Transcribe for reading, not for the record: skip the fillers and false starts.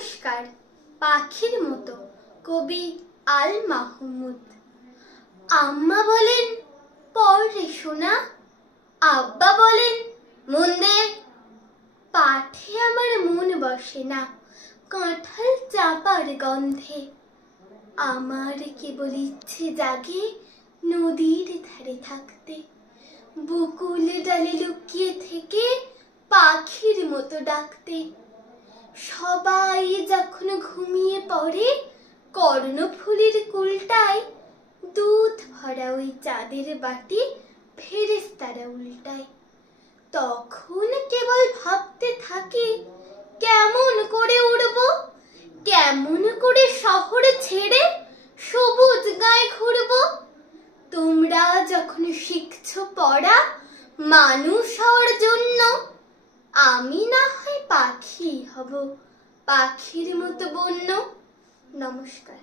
নমস্কার। পাখির মতো কবি আল মাহমুদ। আম্মা বলেন পড়ে শোনা, আব্বা বলেন মন দে। পাঠে আমার মন বসে না, কাঁঠাল চাপার গন্ধে। আমার কেবল ইচ্ছে জাগে নদীর ধারে থাকতে, বকুল ডালে লুকিয়ে থেকে পাখির মতো ডাকতে। সবাই যখন ঘুমিয়ে পড়ে কর্ণফুলীর কুলটায়, দুধ ভরা ওই চাঁদের বাটি ফেরেশতারা উল্টায়। তখন কেবল ভাবতে থাকি কেমন করে উড়ব, কেমন করে শহর ছেড়ে সবুজ গায়ে ঘুরব। তোমরা যখন শিখছো পড়া মানুষ হওয়ার জন্য, আমি না হয় পাখি হব, পাখির মতো বন্য। নমস্কার।